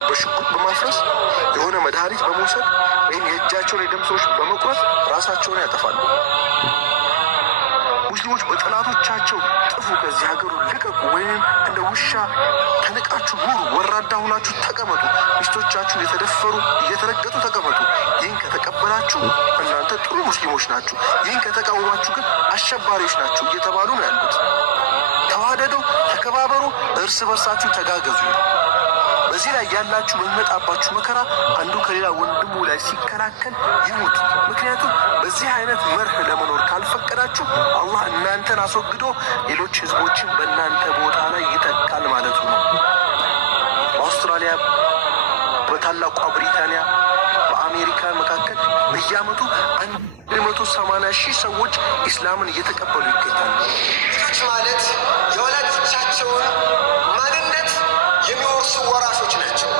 በሽጉጥ በማፍረስ የሆነ መድኃኒት በመውሰድ ወይም የእጃቸውን የደም ስሮች በመቁረጥ ራሳቸውን ያጠፋሉ። ሙስሊሞች በጠላቶቻቸው ጥፉ፣ ከዚህ ሀገሩ ልቀቁ፣ ወይም እንደ ውሻ ተንቃችሁ ኑሩ፣ ወራዳ ሁናችሁ ተቀመጡ፣ ሚስቶቻችሁን የተደፈሩ እየተረገጡ ተቀመጡ። ይህን ከተቀበላችሁ እናንተ ጥሩ ሙስሊሞች ናችሁ፣ ይህን ከተቃወማችሁ ግን አሸባሪዎች ናችሁ እየተባሉ ነው ያሉት። ተዋደዱ፣ ተከባበሩ፣ እርስ በርሳችሁ ተጋገዙ። በዚህ ላይ ያላችሁ በሚመጣባችሁ መከራ አንዱ ከሌላ ወንድሙ ላይ ሲከላከል ይሙት። ምክንያቱም በዚህ አይነት መርህ ለመኖር ካልፈቀዳችሁ አላህ እናንተን አስወግዶ ሌሎች ህዝቦችን በእናንተ ቦታ ላይ ይተካል ማለቱ ነው። በአውስትራሊያ፣ በታላቋ ብሪታንያ፣ በአሜሪካ መካከል በየአመቱ 180,000 ሰዎች ኢስላምን እየተቀበሉ ይገኛሉ። ልጆች ማለት የወላጆቻቸውን ማንነት የሚወርሱ ወራሾች ናቸው።